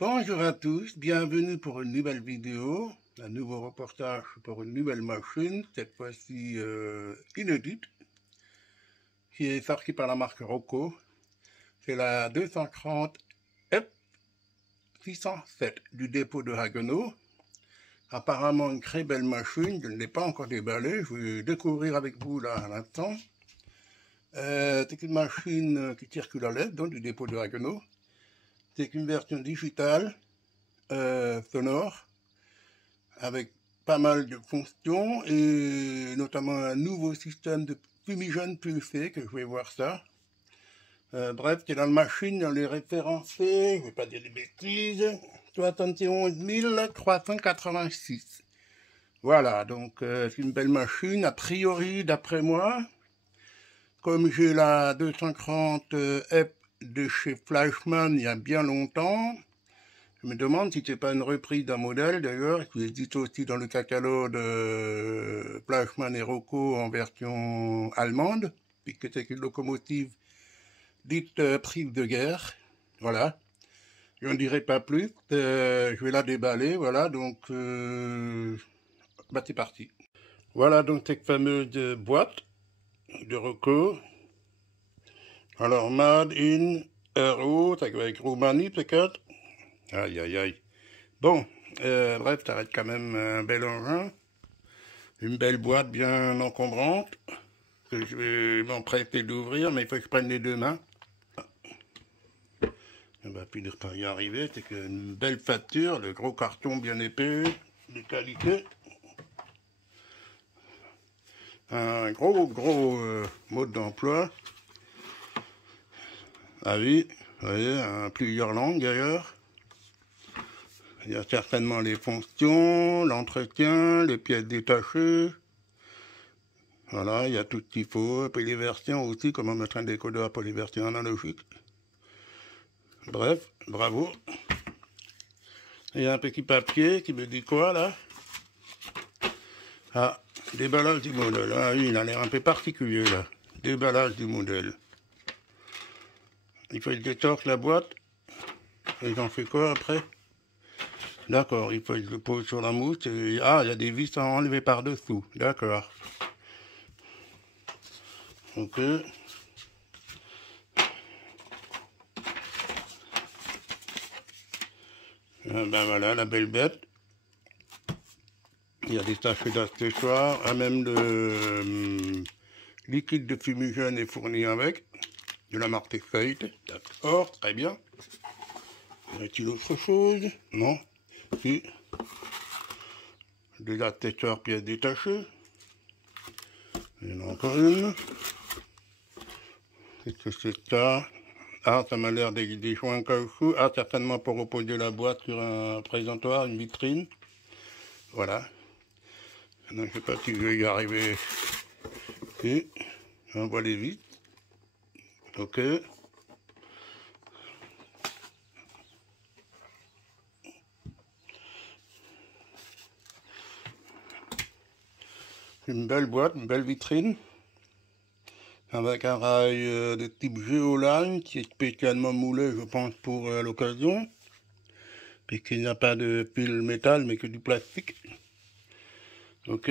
Bonjour à tous, bienvenue pour une nouvelle vidéo, un nouveau reportage pour une nouvelle machine, cette fois-ci inédite, qui est sortie par la marque Rocco. C'est la 230 F607 du dépôt de Haguenau. Apparemment une très belle machine, je ne l'ai pas encore déballée, je vais découvrir avec vous là à l'instant. C'est une machine qui circule à l'aide, donc du dépôt de Haguenau. C'est une version digitale, sonore, avec pas mal de fonctions et notamment un nouveau système de fumigène pulsé que je vais voir ça. Bref, c'est dans la machine, dans les référencés, je vais pas dire des bêtises, 71 386. Voilà, donc c'est une belle machine, a priori, d'après moi, comme j'ai la 230 F de chez Fleischmann il y a bien longtemps. Je me demande si c'est pas une reprise d'un modèle, d'ailleurs, qui existe aussi dans le catalogue de Fleischmann et Rocco en version allemande, puisque c'est une locomotive dite prise de guerre. Voilà. Je n'en dirai pas plus. Je vais la déballer, voilà, donc c'est parti. Voilà donc cette fameuse boîte de Rocco. Alors, Made in RO, avec Roumanie peut-être. Aïe, aïe, aïe. Bon, bref, ça reste quand même un bel engin. Une belle boîte bien encombrante, que je vais m'empresser d'ouvrir, mais il faut que je prenne les deux mains. On va plus pas y arriver, c'est une belle facture, le gros carton bien épais, de qualité. Un gros mode d'emploi. Ah oui, vous voyez, plusieurs langues d'ailleurs. Il y a certainement les fonctions, l'entretien, les pièces détachées. Voilà, il y a tout ce qu'il faut. Et puis les versions aussi, comment mettre un décodeur pour les versions analogiques. Bref, bravo. Il y a un petit papier qui me dit quoi là? Ah, déballage du modèle. Ah oui, il a l'air un peu particulier là. Déballage du modèle. Il faut que je détorque la boîte. Et j'en fais quoi après? D'accord, il faut que je le pose sur la mousse. Et... ah, il y a des vis à enlever par-dessous. D'accord. Ok. Ben voilà, la belle bête. Il y a des sachets d'accessoires. Même le liquide de fumigène est fourni avec. De la marque Fate. D'accord, très bien. Y a-t-il autre chose? Non. Si. Des accessoires pièces détachées. Il y en a encore une. Qu'est-ce que c'est ça? Ah, ça m'a l'air des joints caoutchouc. Ah, certainement pour reposer la boîte sur un présentoir, une vitrine. Voilà. Donc, je ne sais pas si je vais y arriver. Et on voit les vis. Ok. Une belle boîte, une belle vitrine. Avec un rail de type Géoline qui est spécialement moulé, je pense, pour l'occasion. Puisqu'il n'y a pas de fil métal, mais que du plastique. Ok.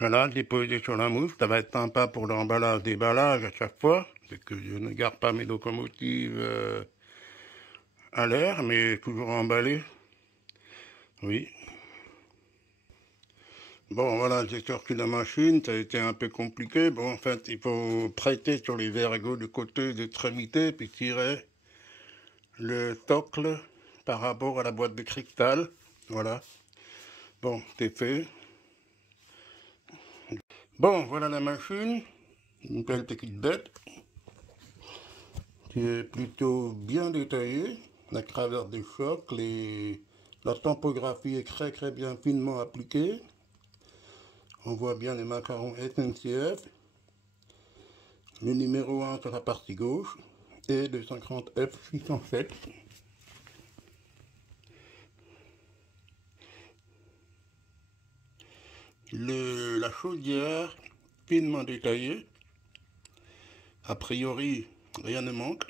Voilà, déposé sur la mousse. Ça va être sympa pour l'emballage, déballage à chaque fois. C'est que je ne garde pas mes locomotives à l'air, mais toujours emballées. Oui. Bon, voilà, j'ai sorti la machine, ça a été un peu compliqué. Bon, en fait, il faut prêter sur les ergots de côté, d'extrémité, puis tirer le socle par rapport à la boîte de cristal. Voilà. Bon, c'est fait. Bon, voilà la machine. Une belle petite bête qui est plutôt bien détaillée. La travers des chocs, la tempographie est très bien finement appliquée. On voit bien les macarons SNCF. Le numéro 1 sur la partie gauche et 230 F607. La chaudière finement détaillée. A priori, rien ne manque.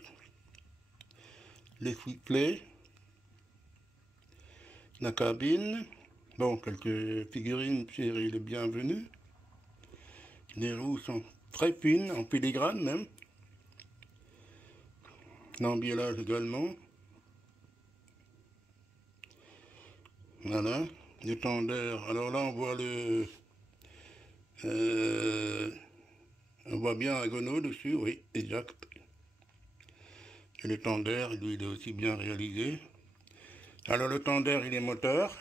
les sifflets, la cabine, bon, quelques figurines, chérie, les bienvenus. Les roues sont très fines, en filigrane même. L'embiellage également. Voilà, le tendeur. Alors là, on voit on voit bien un Haguenau dessus, oui, exact. Et le tendeur, lui, il est aussi bien réalisé. Alors le tendeur, il est moteur.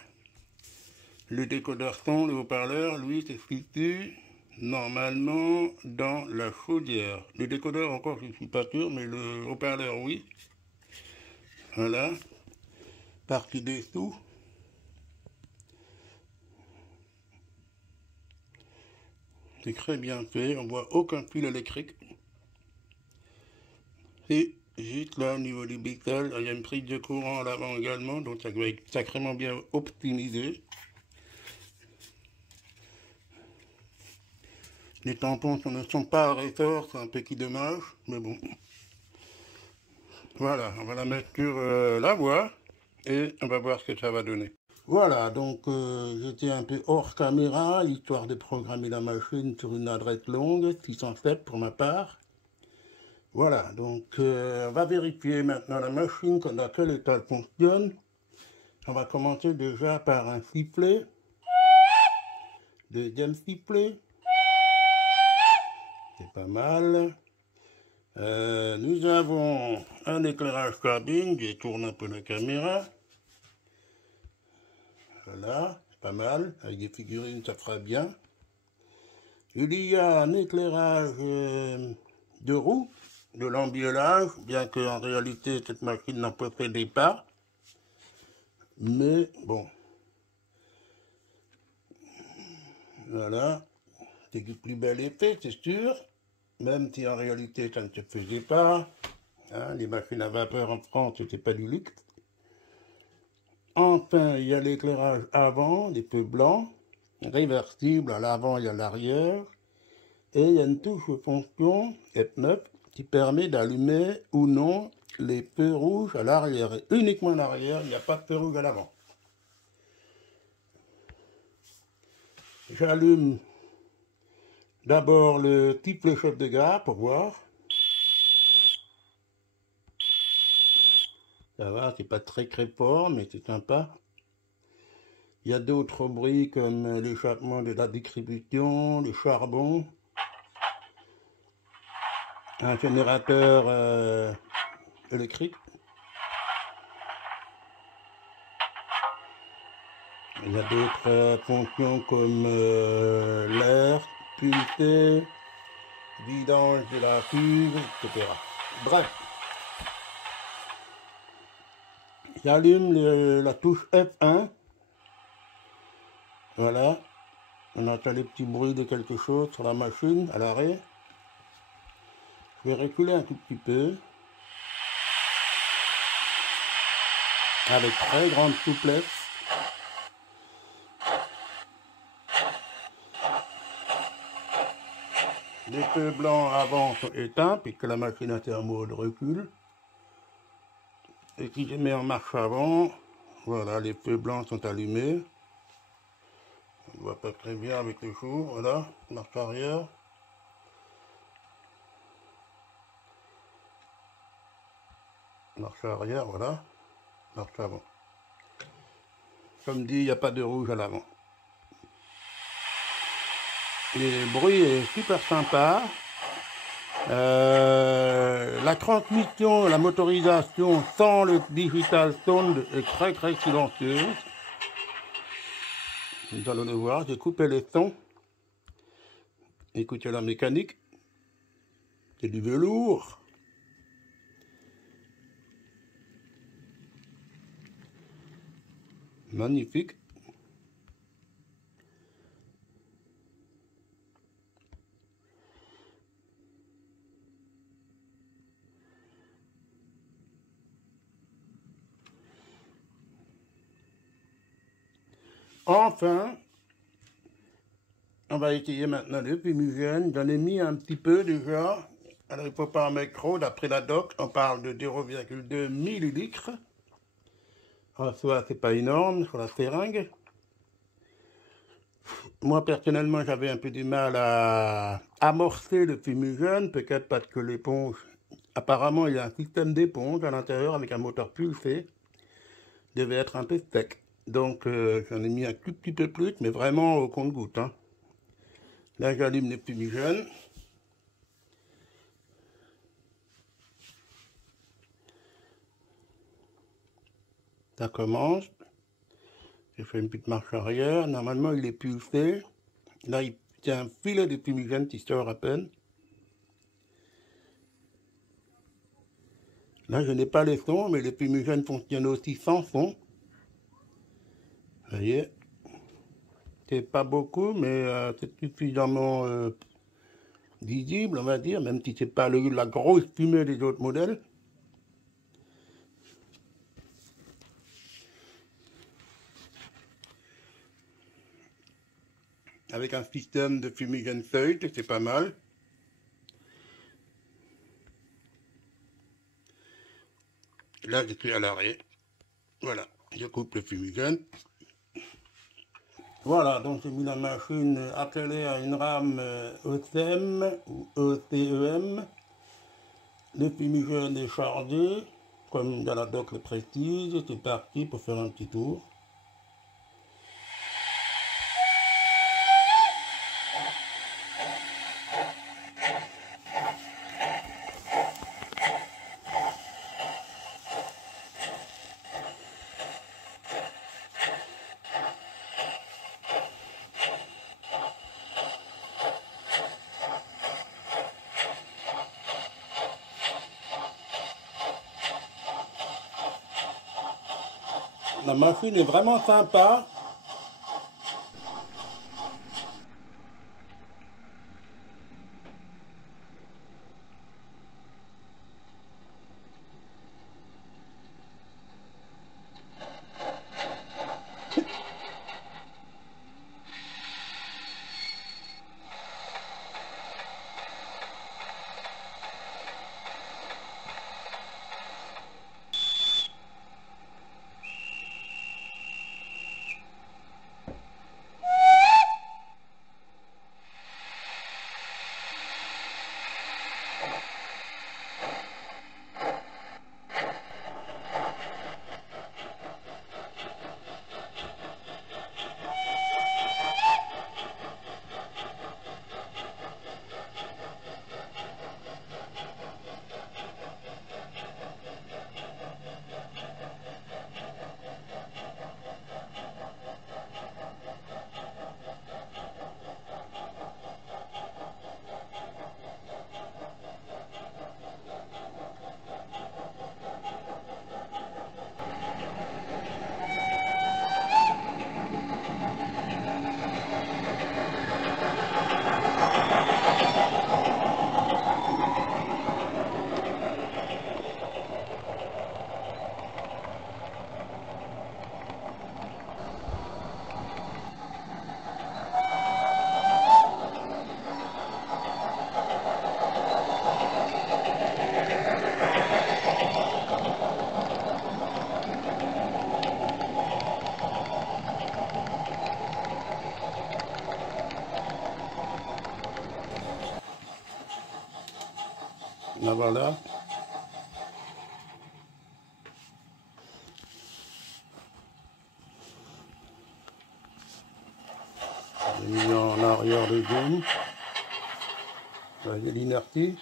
Le décodeur son, le haut-parleur, lui, se situe normalement dans la chaudière. Le décodeur, encore, je ne suis pas sûr, mais le haut-parleur, oui. Voilà. Partie dessous. C'est très bien fait, on voit aucun fil électrique. Et juste là, au niveau du bital, il y a une prise de courant à l'avant également, donc ça doit être sacrément bien optimisé. Les tampons ne sont pas à ressort, c'est un petit dommage, mais bon. Voilà, on va la mettre sur la voie et on va voir ce que ça va donner. Voilà, donc j'étais un peu hors caméra, histoire de programmer la machine sur une adresse longue, 607 pour ma part. Voilà, donc on va vérifier maintenant la machine, dans quel état elle fonctionne. On va commencer déjà par un sifflet. Deuxième sifflet. C'est pas mal. Nous avons un éclairage cabine, je tourne un peu la caméra. Voilà, c'est pas mal, avec des figurines ça fera bien. Il y a un éclairage de roue, de l'embiellage, bien qu'en réalité cette machine n'en possédait pas. Mais bon, voilà, c'est du plus bel effet, c'est sûr, même si en réalité ça ne se faisait pas. Hein, les machines à vapeur en France, c'était pas du luxe. Enfin, il y a l'éclairage avant, des feux blancs, réversible, à l'avant et à l'arrière. Et il y a une touche fonction F9 qui permet d'allumer ou non les feux rouges à l'arrière. Et uniquement à l'arrière, il n'y a pas de feux rouges à l'avant. J'allume d'abord le sifflet chef de gare pour voir. Ça va, c'est pas très fort, mais c'est sympa. Il y a d'autres bruits comme l'échappement de la distribution, le charbon, un générateur électrique. Il y a d'autres fonctions comme l'air, pulsé, vidange de la cuve, etc. Bref, j'allume la touche F1. Voilà, on entend les petits bruits de quelque chose sur la machine à l'arrêt. Je vais reculer un tout petit peu. Avec très grande souplesse. Les feux blancs avant sont éteints puisque la machine est en mode recul. Et si je mets en marche avant, voilà, les feux blancs sont allumés. On ne voit pas très bien avec le jour, voilà, marche arrière. Marche arrière, voilà, marche avant. Comme dit, il n'y a pas de rouge à l'avant. Le bruit est super sympa. La transmission, la motorisation sans le digital sound est très silencieuse. Nous allons le voir, j'ai coupé les sons. Écoutez la mécanique. C'est du velours. Magnifique. Enfin, on va essayer maintenant le fumigène. J'en ai mis un petit peu déjà. Alors il ne faut pas en mettre trop, d'après la doc, on parle de 0,2 millilitres. En soi, c'est pas énorme sur la seringue. Moi, personnellement, j'avais un peu du mal à amorcer le fumigène, peut-être parce que l'éponge, apparemment, il y a un système d'éponge à l'intérieur avec un moteur pulsé, devait être un peu sec. Donc, j'en ai mis un tout petit peu plus, mais vraiment au compte-goutte, hein. Là, j'allume le fumigène. Ça commence. J'ai fait une petite marche arrière. Normalement, il est pulsé. Là, il y a un filet de fumigène qui sort à peine. Là, je n'ai pas les sons, mais les fumigènes fonctionnent aussi sans son. Vous voyez, c'est pas beaucoup, mais c'est suffisamment visible, on va dire, même si c'est pas la grosse fumée des autres modèles. Avec un système de fumigène feuille, c'est pas mal. Là, je suis à l'arrêt. Voilà, je coupe le fumigène. Voilà, donc j'ai mis la machine attelée à une rame ECM ou ECEM. Le fumigène est chargé, comme dans la doc le précise. C'est parti pour faire un petit tour. La machine est vraiment sympa. Là, voilà. J'ai mis en arrière le zoom. Vous voyez l'inertie.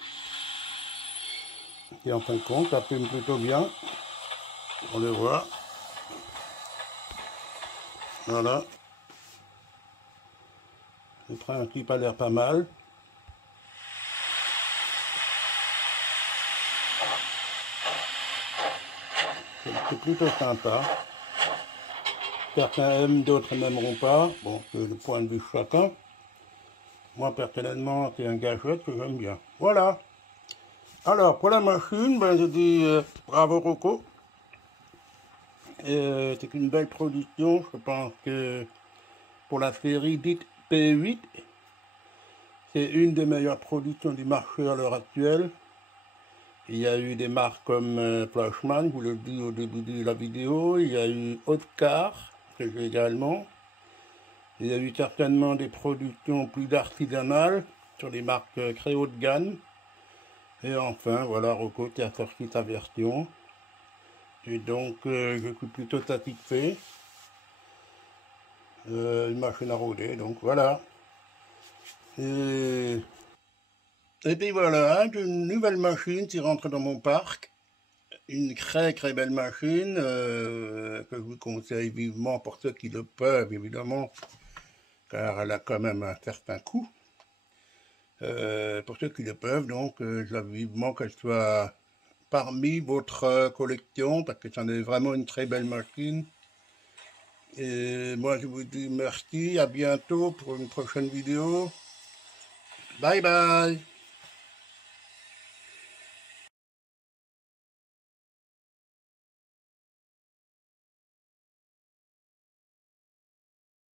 Et en fin de compte, ça fume plutôt bien. On le voit. Voilà. Le principe a l'air pas mal. C'est plutôt sympa. Certains aiment, d'autres n'aimeront pas. Bon, c'est le point de vue de chacun. Moi, personnellement, c'est un gadget que j'aime bien. Voilà. Alors, pour la machine, ben, je dis bravo Rocco. C'est une belle production. Je pense que pour la série dite P8, c'est une des meilleures productions du marché à l'heure actuelle. Il y a eu des marques comme Flashman, je vous l'ai dit au début de la vidéo. Il y a eu Haute-Car, que j'ai également. Il y a eu certainement des productions plus artisanales sur les marques très haut de gamme. Et enfin, voilà, Rocco qui a sorti sa version. Et donc, je suis plutôt satisfait. Une machine à rouler, donc voilà. Et puis voilà, une nouvelle machine qui rentre dans mon parc. Une très très belle machine que je vous conseille vivement pour ceux qui le peuvent, évidemment, car elle a quand même un certain coût. Pour ceux qui le peuvent, donc, je veux vivement qu'elle soit parmi votre collection, parce que c'en est vraiment une très belle machine. Et moi, je vous dis merci, à bientôt pour une prochaine vidéo. Bye bye!